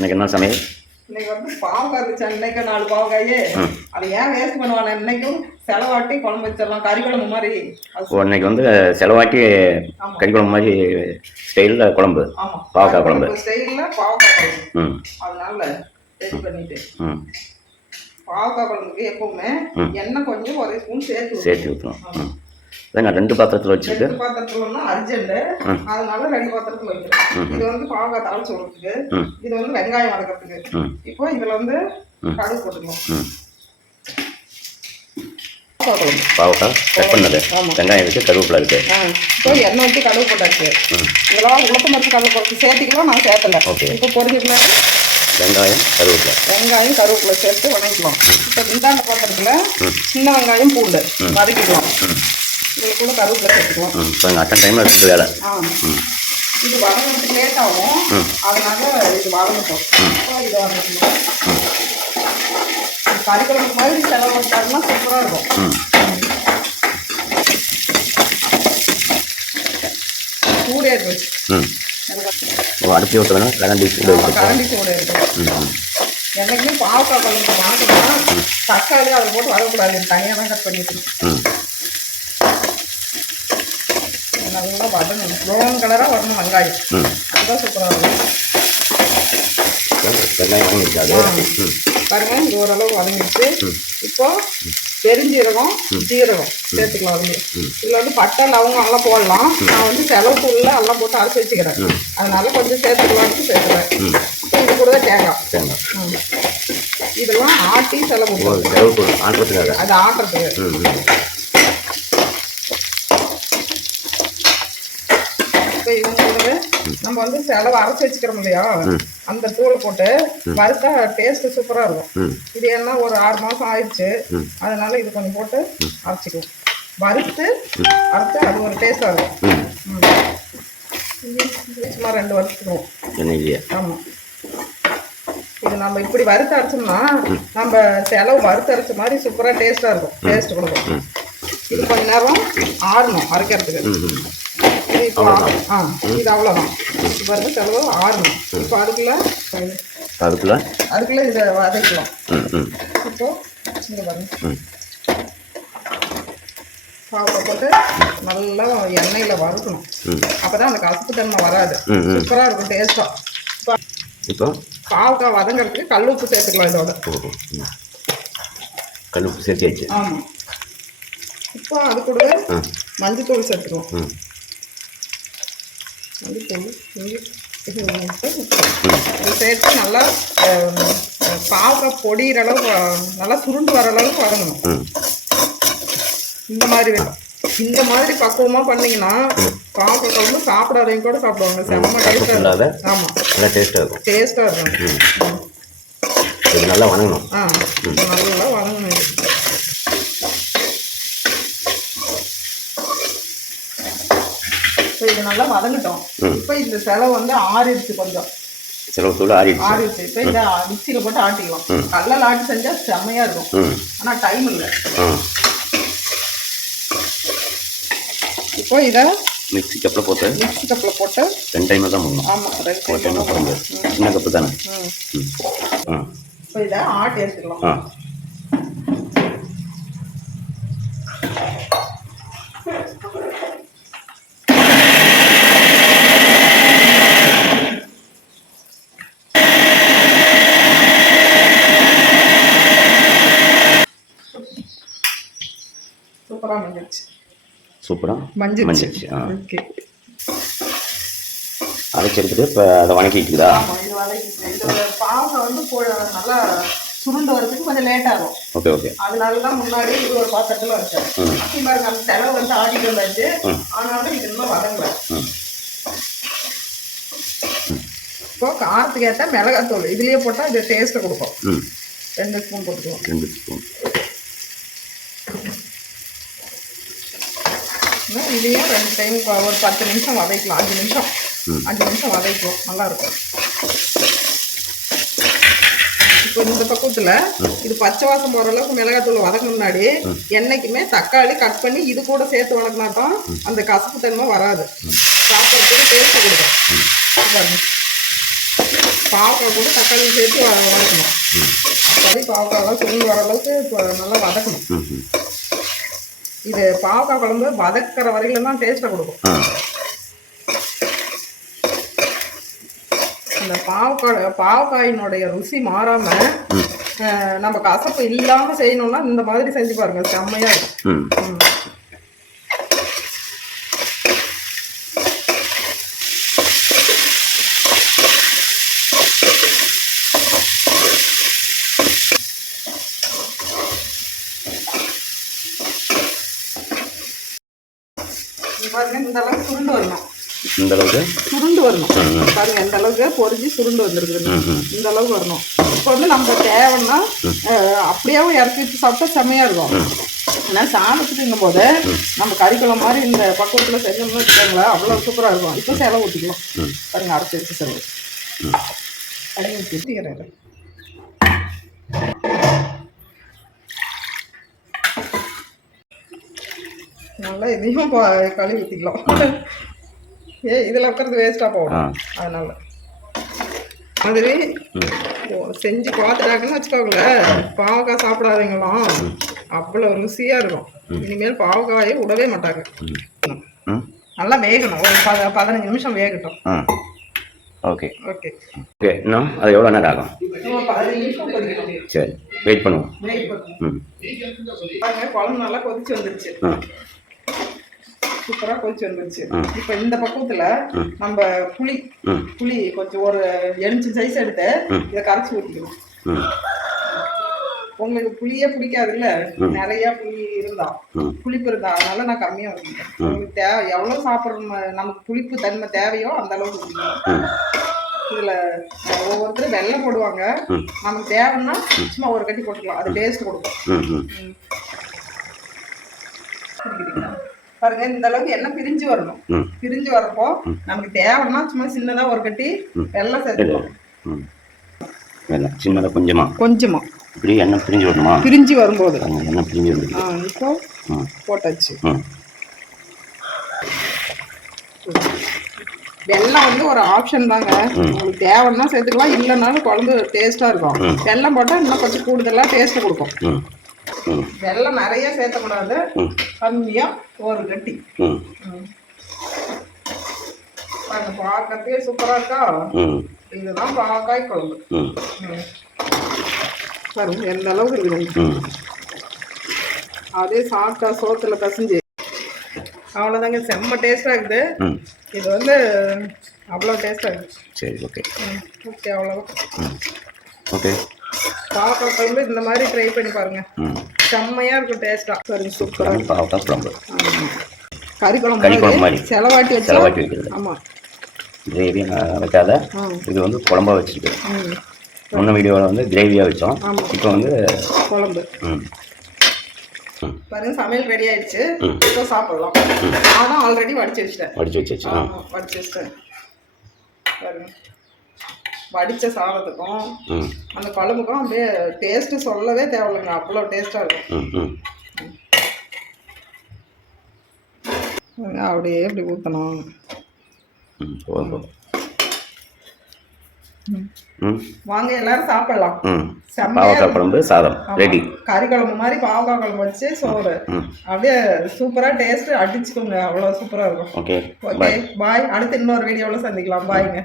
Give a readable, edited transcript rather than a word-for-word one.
இன்னைக்கு என்ன சமையல்? இன்னைக்கு வந்து பாவக்காய் இருந்துச்சு. இன்னைக்கு 4 பாவக்காயே அதை ஏன் வேஸ்ட் பண்ணுவானே, இன்னைக்கும் செலவாட்டி குழம்பு வச்சிடலாம், கறி குழம்பு மாதிரி. இன்னைக்கு வந்து செலவாட்டி கறி குழம்பு மாதிரி ஸ்டைலில் குழம்பு, பாவக்காய் குழம்பு ஸ்டைலில் பாவக்காய் குழம்பு. அதனால ரெடி பண்ணிட்டு பாவக்காய் குழம்புக்கு எப்பவுமே எண்ணெய் கொஞ்சம் ஒரு ஸ்பூன் சேர்த்து ஊற்றணும். நான் 2 பாத்திரத்தில் வச்சுருக்கு. 2 பாத்திரத்துலன்னா அர்ஜென்ட், அதனால 2 பாத்திரத்தில் வைக்கிறேன். இது வந்து பாவக்காய் தாளிச்சு விடுறதுக்கு, இது வந்து வெங்காயம் வதக்கிறதுக்கு. இப்போ இதுல வந்து கடுகு போட்டுக்கலாம். பாவக்காய் கட் பண்ணது, வெங்காயம் இருக்கு, கருவேப்பிலை இருக்கு. இப்போ எண்ணெய் ஊற்றி கடுகு போட்டாச்சு. இதெல்லாம் உளுத்தம் பருப்பு கடலை பருப்பு சேர்த்துக்கலாம், நான் சேர்த்தல. இப்போ பொரிஞ்சுக்கலாம். வெங்காயம் கருவேப்பிலை சேர்த்து வதக்கிக்கலாம். இப்போ இந்தாண்ட பாத்திரத்தில் சின்ன வெங்காயம் பூண்டு வதக்கிக்கலாம். இதில் கூட கருவேப்பிலை சேர்த்துக்கலாம். இப்போ அட்டன் டைமில் 2 வேலை. இது வதங்கிறதுக்கு லேட் ஆகும், அதனால இது வதங்கட்டும். இது வதக்கணும். கறி குழம்பு மாதிரி செலவு பண்ணிட்டாருன்னா சூப்பராக இருக்கும். சூடே இருக்கு. அடுப்பி ஊற்றணும், கரண்டி சூடு இருக்கும். என்னைக்குமே பாவக்காய் குழம்பு மாற்றணும்னா தக்காளி அதை போட்டு வதக்கூடாது, தனியாக தான் கட் பண்ணிட்டு நல்லா வதங்கணும். ப்ரௌன் கலராக வரணும் வெங்காயம், அதுதான் சூப்பராக இருக்கும். பாருங்க, இது ஓரளவு வதங்கிடுச்சு. இப்போ பெருஞ்சீரகம், சீரகம் சேர்த்துக்கலாம். அதுலேயே இதில் வந்து பட்டை லவங்கம் எல்லாம் போடலாம். நான் வந்து செலவு தூளில் எல்லாம் போட்டு அரைச்சி வச்சுக்கிறேன், அதனால கொஞ்சம் சேர்த்துக்கலாம்னு சேர்த்துக்கிறேன். இது கூட தான் தேங்காய் இதெல்லாம் ஆட்டி செலவு அது ஆட்டுறதுக்கு. இப்போ இவங்க கூடவே நம்ம வந்து செலவு அரைச்சி வச்சுக்கிறோம் இல்லையா, அந்த தூளை போட்டு வறுத்தா டேஸ்ட் சூப்பராக இருக்கும். இது என்ன ஒரு 6 மாதம் ஆயிடுச்சு, அதனால இது கொஞ்சம் போட்டு அரைச்சிக்குவோம். வறுத்து அரைச்சி அது ஒரு டேஸ்டாக இருக்கும். சும்மா 2 வறுத்துக்குவோம். ஆமாம், இது நம்ம இப்படி வறுத்து அரைச்சோம்னா நம்ம செலவு வறுத்து அரைச்ச மாதிரி சூப்பராக டேஸ்ட்டாக இருக்கும், டேஸ்ட் கொடுக்கும். இது கொஞ்ச நேரம் ஆறணும் அரைக்கிறதுக்கு. இப்போ இது அவ்வளோதான். இப்போ வந்து செலவு ஆறணும். இப்போ அதுக்குள்ள இதை வதக்கலாம். இப்போ இங்கே பாருங்க, பாவக்காய் போட்டு நல்லா எண்ணெயில் வறுக்கணும். அப்போ தான் அந்த கசப்பு தன்மை வராது, சூப்பராக இருக்கும் டேஸ்ட்டாக. இப்போ பாவக்காய் வதங்கிறதுக்கு கல் உப்பு சேர்த்துக்கலாம். இதோட கல் உப்பு சேர்த்தியாச்சு. ஆமாம். இப்போ அது கூட மஞ்சத்தூள் சேர்த்துக்குவோம். மஞ்சத்தூள் இது சேர்த்து நல்லா பாவக்காய் பொடிகிற அளவுக்கு, நல்லா சுருண்டு வர அளவுக்கு வதங்கணும். இந்த மாதிரி பக்குவமாக பண்ணிங்கன்னா பாவக்காய் குழம்பு சாப்பிடாதவங்க கூட சாப்பிடுவாங்க. செம்ம டேஸ்ட்டாக இருக்கும். ஆமாம், நல்லா டேஸ்ட்டாக இருக்கும். நல்லா வதங்கணும். நல்லா வதங்கணும். இது நல்லா வதங்கட்டும். இப்போ இந்த செலவு வந்து ஆறிடுச்சு, கொஞ்சம் செலவு தூள் ஆறிடுச்சு. இப்போ இதை மிக்சியில் போட்டு ஆட்டிக்கலாம். கல்லில் ஆட்டி செஞ்சால் செம்மையாக இருக்கும், ஆனால் டைம் இல்லை. இப்போ இதை மிக்சி கப்பில் போட்டு 2 டைம் தான் போடணும். ஆமாம், 2 டைம் போட முடியாது, சின்ன கப்பு தானே. இப்போ இதை ஆட்டி எடுத்துக்கலாம். சூப்பராக மஞ்சிடுச்சு. அரைச்சி எடுத்துட்டு இப்போ அதை வணக்கிட்டுதா? பாவக்காய் வந்து நல்லா சுருண்டு வரதுக்கு கொஞ்சம் லேட் ஆகும். ஓகே. அதனால தான் முன்னாடி இது ஒரு பாத்திரத்தில் வச்சேன். பாருங்க, அந்த செலவு வந்து ஆடிட்டு வந்தாச்சு, ஆனாலும் இது இன்னும் வதங்கல. இப்போ காரத்துக்கு ஏற்ற மிளகாத்தூள் இதுலேயே போட்டால் இது டேஸ்ட்டை கொடுக்கும். 2 ஸ்பூன் போட்டுக்குவோம். 2 ஸ்பூன். இதையும் 2 டைம் ஒரு 10 நிமிஷம் வதக்கலாம். 5 நிமிஷம் வதக்குவோம், நல்லாயிருக்கும். இப்போ இந்த பக்கத்தில் இது பச்சை வாசம் போகிற அளவுக்கு மிளகாத்தூள் வதக்க முன்னாடி என்னைக்குமே தக்காளி கட் பண்ணி இது கூட சேர்த்து வதக்கினா தான் அந்த கசப்பு தன்மை வராது, சாப்பிட்றதுக்கு டேஸ்ட்டை கொடுக்கும். பாவக்காய் கூட தக்காளி சேர்த்து வதக்கணும். சரி, பாவக்காயெல்லாம் சுருண்டு வர அளவுக்கு இப்போ நல்லா வதக்கணும். இது பாவக்காய் குழம்பு வதக்கிற வரையில தான் டேஸ்ட்டை கொடுக்கும். அந்த பாவக்காயினுடைய ருசி மாறாம நம்ம கசப்பு இல்லாம செய்யணும்னா இந்த மாதிரி செஞ்சு பாருங்க, செம்மையா இருக்கும். பாருங்க, இந்த அளவுக்கு சுருண்டு வரணும். இந்த அளவுக்கு சுருண்டு வரணும் பாருங்க, இந்த அளவுக்கு பொரிஞ்சு சுருண்டு வந்துருக்குது. இந்த அளவுக்கு வரணும். இப்போ வந்து நம்ம தேவைன்னா அப்படியே இறக்கி வச்சு சாப்பிட்டா செம்மையா இருக்கும். ஏன்னா சாதத்துக்குங்கும் போது நம்ம கறிக்குளம் மாதிரி இந்த பக்குவத்தில் செஞ்சோம்னு வச்சுக்கோங்களேன், அவ்வளோ சூப்பராக இருக்கும். இப்போ செலவு ஊற்றிக்கலாம் பாருங்க, அரைச்சி வச்சு செலவு கறி ஊற்றிட்டு நல்லா இதையும் கழுவி ஊற்றிக்கலாம். இதில் உட்கறது வேஸ்ட்டாக போகும். அதனால மாதிரி செஞ்சு பார்த்துட்டாங்கன்னு வச்சுக்கோங்களேன், பாவக்காய் சாப்பிடாதீங்களாம் அவ்வளோ ருசியாக இருக்கும். இனிமேல் பாவக்காயை விடவே மாட்டாங்க. நல்லா வேகணும், ஒரு 15 நிமிஷம் வேகட்டும். Okay okay okay. இன்னும் அது எவ்வளோ நேரம் ஆகும்? 15 நிமிஷம் கொதிக்கணும். சரி, வெயிட் பண்ணுவோம். பாருங்க, குழம்பு நல்லா கொதிச்சு வந்துருச்சு, சூப்பரா கொதிச்சு வந்துருச்சு. இப்ப இந்த பக்கத்துல நம்ம புளி கொஞ்சம் ஒரு 8 சைஸ் எடுத்து இதை கரைச்சி ஊற்றிக்கணும். உங்களுக்கு புளியே பிடிக்காது இல்ல, நிறைய புளி இருந்தா புளிப்பு இருந்தா, அதனால நான் கம்மியா ஊற்றிட்டேன். உங்களுக்கு எவ்வளவு சாப்பிட்றோம், நமக்கு புளிப்பு தன்மை தேவையோ அந்த அளவுக்கு ஊற்றிக்கணும். இதுல ஒவ்வொருத்தரும் வெல்லம் போடுவாங்க, நமக்கு தேவைன்னா சும்மா ஒரு கட்டி போட்டுக்கலாம், அது டேஸ்ட் கொடுக்கும். பாருங்க, இந்த அளவுக்கு எண்ணெய் பிரிஞ்சு வரணும். பிரிஞ்சு வரப்போ நமக்கு தேவைன்னா சும்மா சின்னதா ஒரு கட்டி வெல்லம் சேர்த்துக்கலாம். சின்னதா கொஞ்சமா இப்படி எண்ணெய் பிரிஞ்சு வரணுமா? பிரிஞ்சு வரும்போது எண்ணெய் பிரிஞ்சு வந்து இப்போ போட்டாச்சு. வெல்லம் வந்து ஒரு ஆப்ஷன் தாங்க, உங்களுக்கு தேவைன்னா சேர்த்துக்கலாம், இல்லைன்னாலும் குழம்பு டேஸ்டா இருக்கும். வெல்லம் போட்டா இன்னும் கொஞ்சம் கூடுதலா டேஸ்ட் கொடுக்கும். வெல்லம் நிறைய சேர்த்தக்கூடாது, கம்மியா ஒரு கட்டி. பார்க்கறதுக்கே சூப்பரா இருக்கா. இதுதான் பாவக்காய் குழம்பு. பாருங்க எந்த அளவுக்கு இருக்குது. அதே சாப்பிட்டா சோத்துல பசஞ்சு அவ்வளோதாங்க, செம்ம டேஸ்டா இருக்குது. இது வந்து அவ்வளோ டேஸ்டா இருக்குது. சரி, ஓகே ஓகே, அவ்வளோதான். ஓகே, பாவக்காய் குழம்பு இந்த மாதிரி ட்ரை பண்ணி பாருங்க, செம்மையா இருக்கும் டேஸ்டா. சரி, சூப்பரா பாவக்காய் குழம்பு, கறி குழம்பு மாதிரி செலவாட்டி வைக்கிறது. ஆமா, கிரேவி வைக்காத, இது வந்து குழம்பா வச்சிருக்கு. முன்ன வீடியோவில் வந்து கிரேவியா வச்சோம், இப்போ வந்து குழம்பு. பாருங்க, சமையல் ரெடி ஆயிடுச்சு, இப்போ சாப்பிடலாம். நானும் ஆல்ரெடி வடிச்சு வச்சிட்டேன். வடிச்சு வச்சிட்டேன் பாருங்க. வடிச்ச சாதத்துக்கும் அந்த குழம்புக்கும் அப்படியே டேஸ்ட் சொல்லவே தேவையில்லைங்க, அவ்வளோ டேஸ்டா இருக்கும். அப்படியே இப்படி ஊற்றணும். வாங்க எல்லாரும் சாப்பிடலாம். பாவக்காய் குழம்பு சாதம் ரெடி. கறி குழம்பு மாதிரி பாவக்காய் குழம்பு வச்சு சோறு, அப்படியே சூப்பரா டேஸ்ட் அடிச்சுக்கோங்க, அவ்வளோ சூப்பரா இருக்கும். Okay bye. அடுத்து இன்னொரு வீடியோவில் சந்திக்கலாம். பாய்ங்க.